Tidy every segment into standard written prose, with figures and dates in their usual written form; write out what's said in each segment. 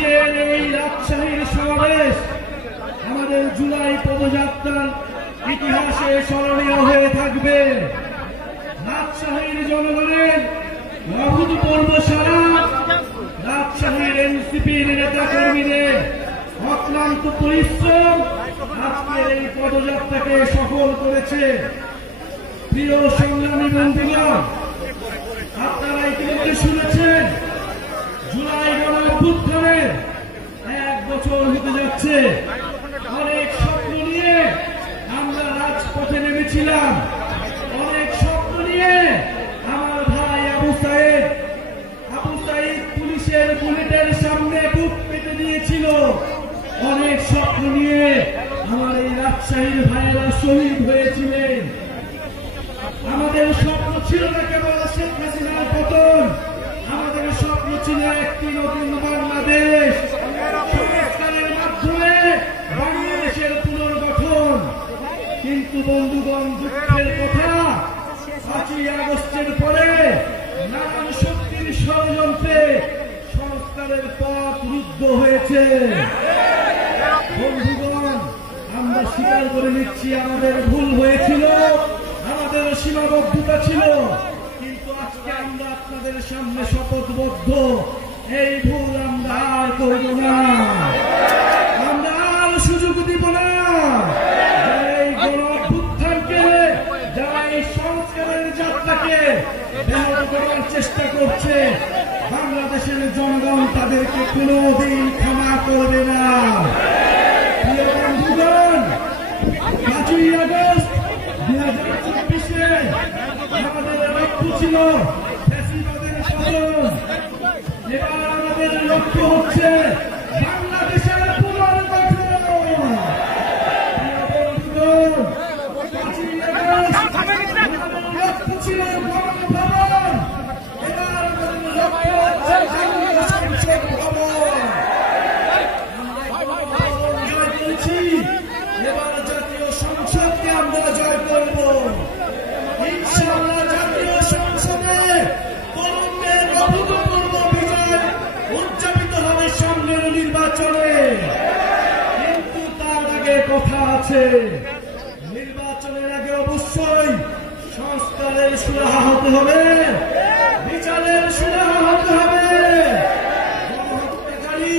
আজকের এই রাজশাহীর সমাবেশ আমাদের জুলাই পদযাত্রার ইতিহাসে স্মরণীয় হয়ে থাকবে। রাজশাহীর জনগণের অভূতপূর্ব সাড়া, রাজশাহীর এনসিপির নেতা কর্মীদের অক্লান্ত পরিশ্রম আজকের এই পদযাত্রাকে সফল করেছে। প্রিয় সংগ্রামী বন্ধুগণ, আপনারা ইতিমধ্যে শুনেছেন জুলাই গণঅভ্যুত্থানের 1 বছর হতে যাচ্ছে। অনেক স্বপ্ন নিয়ে আমরা রাজপথে নেমেছিলাম, অনেক স্বপ্ন নিয়ে আমার ভাই আবু সাইদ পুলিশের বুলেটের সামনে বুক পেতে দিয়েছিল, অনেক স্বপ্ন নিয়ে আমার এই রাজশাহীর ভাইয়েরা শহীদ হয়েছিলেন। আমাদের স্বপ্ন ছিল না কেবল শেখ হাসিনার পতন, আমাদের স্বপ্ন ছিল একটি নতুন বাংলাদেশ, সংস্কারের মাধ্যমে বাংলাদেশের পুনর্গঠন। কিন্তু বন্ধুগণ, দুঃখের কথা, 5ই আগস্টের পরে নানান শক্তির ষড়যন্ত্রে সংস্কারের পথ রুদ্ধ হয়েছে। বন্ধুগণ, আমরা স্বীকার করে নিচ্ছি আমাদের ভুল হয়েছিল, আমাদের সীমাবদ্ধতা ছিল, কিন্তু আজকে আমরা আপনাদের সামনে শপথবদ্ধ, এই ভুল আমরা আর করব না, আমরা আর সুযোগ দিব না। এই গণঅভ্যুত্থানকে, যারা এই সংস্কারের যাত্রাকে ব্যাহত করার চেষ্টা করছে, বাংলাদেশের জনগণ তাদেরকে কোনোদিন ক্ষমা করবে না। প্রিয় বন্ধুগণ, 5ই আগস্ট 2024-এ আমাদের লক্ষ্য ছিল ফ্যাসিবাদের পতন, এবার আমাদের লক্ষ্য হচ্ছে বাংলাদেশের পুনর্গঠন। প্রিয় বন্ধুগণ, 5ই আগস্ট আমাদের লক্ষ্য ছিল গণভবন, এবার আমাদের লক্ষ্য হচ্ছে সংসদ ভবন। জয় করেছি, এবার জাতীয় সংসদকে আমরা জয় করব। ইনশাআল্লাহ জাতীয় সংসদে তরুণদের অভূতপূর্ব বিজয় উদযাপিত হবে সামনের নির্বাচনে। কিন্তু তার আগে কথা আছে, নির্বাচনের আগে অবশ্যই সংস্কারের সুরাহা হতে হবে, বিচারের সুরাহা হতে হবে। গণহত্যাকারী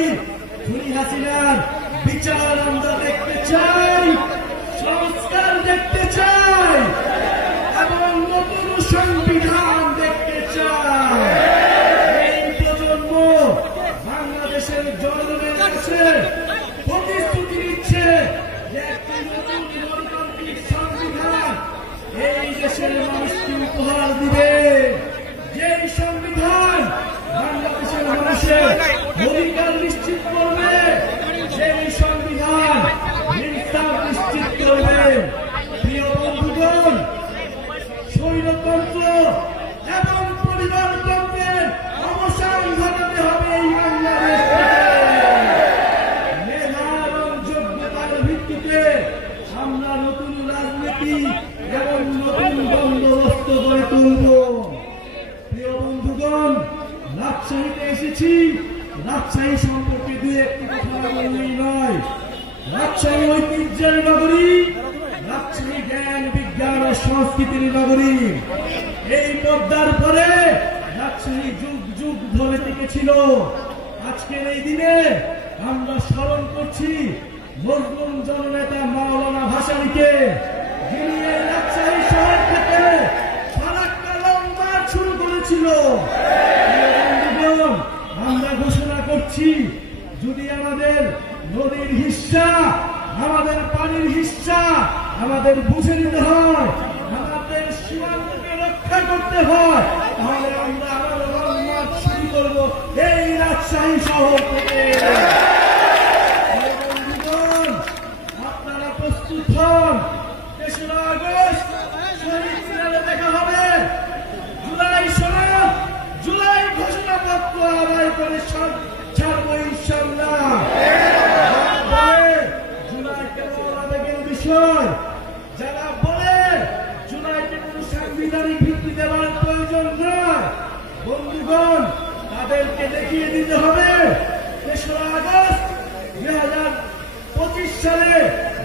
খুনি হাসিনার বিচার আমরা দেখতে চাই, সংস্কার দেখতে চাই এবং নতুন সংবিধান দেখতে চাই। এই প্রজন্ম বাংলাদেশের জনগণের কাছে প্রতিশ্রুতি দিচ্ছে যে একটি নতুন গণতান্ত্রিক সংবিধান এই দেশের মানুষকে উপহার দিবে, যেই সংবিধান বাংলাদেশের মানুষের অধিকার নিশ্চিত করবে, যেই সংবিধান ইনসাফ নিশ্চিত করবে। প্রিয় বন্ধুগণ, স্বৈরতন্ত্র এবং পরিবারতন্ত্রের অবসান ঘটাতে হবে এই বাংলাদেশে। মেধা এবং যোগ্যতার ভিত্তিতে আমরা নতুন রাজনীতি এবং নতুন বন্দোবস্ত গড়ে তুলব। প্রিয় বন্ধুগণ, রাজশাহীতে এসেছি, রাজশাহী সম্পর্কে 2-1টি কথা বললেই নয়। রাজশাহী ঐতিহ্যের নগরী, রাজশাহী জ্ঞান বিজ্ঞান ও সংস্কৃতির নগরী। এই পদ্মার পরে রাজশাহী যুগ যুগ ধরে টিকেছিল। আজকের এই দিনে আমরা স্মরণ করছি মজলুম জননেতা মাওলানা ভাসানীকে, যিনি এই রাজশাহী শহর থেকে ফারাক্কা লং মার্চ শুরু করেছিল। আমরা ঘোষণা করছি, যদি আমাদের নদীর হিস্সা, আমাদের পানির হিস্সা আমাদের বুঝে নিতে হয়, আমাদের সীমান্তকে রক্ষা করতে হয়, তাহলে আমরা আবার লং মার্চ শুরু করব এই রাজশাহী শহর থেকে। বন্ধুগণ, আপনারা প্রস্তুত হন, 3রা আগস্ট শহীদ মিনারে দেখা হবে। জুলাই সনদ, জুলাই ঘোষণাপত্র আদায় করে ছাড়বো ইনশাআল্লাহ। জুলাই কেবল আবেগের বিষয়, যারা বলে জুলাইকে কোনো সাংবিধানিক ভিত্তি দেওয়ার প্রয়োজন নয়, বন্ধুগণ তাদেরকে দেখিয়ে দিতে হবে 3রা সালে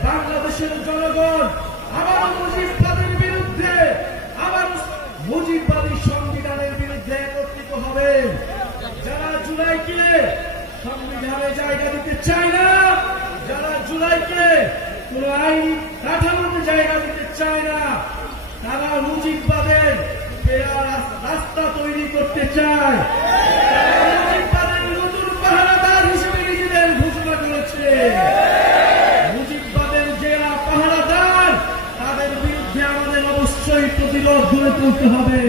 বাংলাদেশের জনগণ আবার মুজিববাদের বিরুদ্ধে, আবার মুজিববাদী সংবিধানের বিরুদ্ধে একত্রিত হবে। যারা জুলাইকে সংবিধানে জায়গা দিতে চায় না, যারা জুলাইকে কোন আইন কাঠামোতে জায়গা দিতে চায় না, তারা মুজিববাদের রাস্তা তৈরি করতে চায়। মুজিববাদের নতুন পাহারাদার হিসেবে নিজেদের ঘোষণা করেছে। মুজিববাদের যারা পাহারাদার, তাদের বিরুদ্ধে আমাদের অবশ্যই প্রতিরোধ গড়ে তুলতে হবে।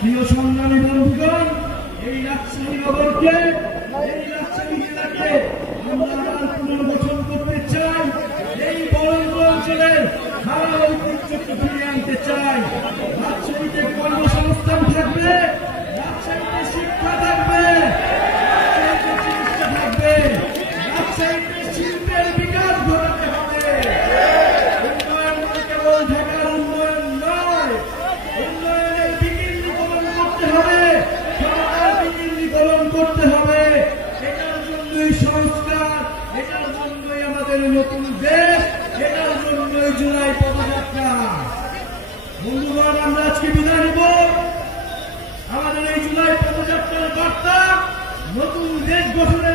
প্রিয় সংগ্রামী বন্ধুগণ, এই রাজশাহী নগরকে, এই রাজশাহী জেলাকে আমরা আবার পুনর্গঠন করতে চাই। এই বরেন্দ্র অঞ্চলের হারা ঐতিহ্যকে ফিরিয়ে আনতে চাই। রাজশাহীতে কর্মসংস্থান থাকবে, রাজশাহীতে শিক্ষা থাকবে, রাজশাহীতে চিকিৎসা থাকবে, রাজশাহীতে শিল্পের বিকাশ ঘটাতে হবে। উন্নয়ন মানে কেবল ঢাকার উন্নয়ন নয়, উন্নয়নের বিকেন্দ্রীকরণ করতে হবে, ক্ষমতার বিকেন্দ্রীকরণ করতে হবে। এটার জন্যই সংস্কার, এটার জন্যই আমাদের নতুন দেশ, এটার জন্যই জুলাই পদযাত্রা। বন্ধুগণ, আমরা আজকে বিদায় নিব। আমাদের এই জুলাই পদযাত্রার বার্তা নতুন দেশ গঠনের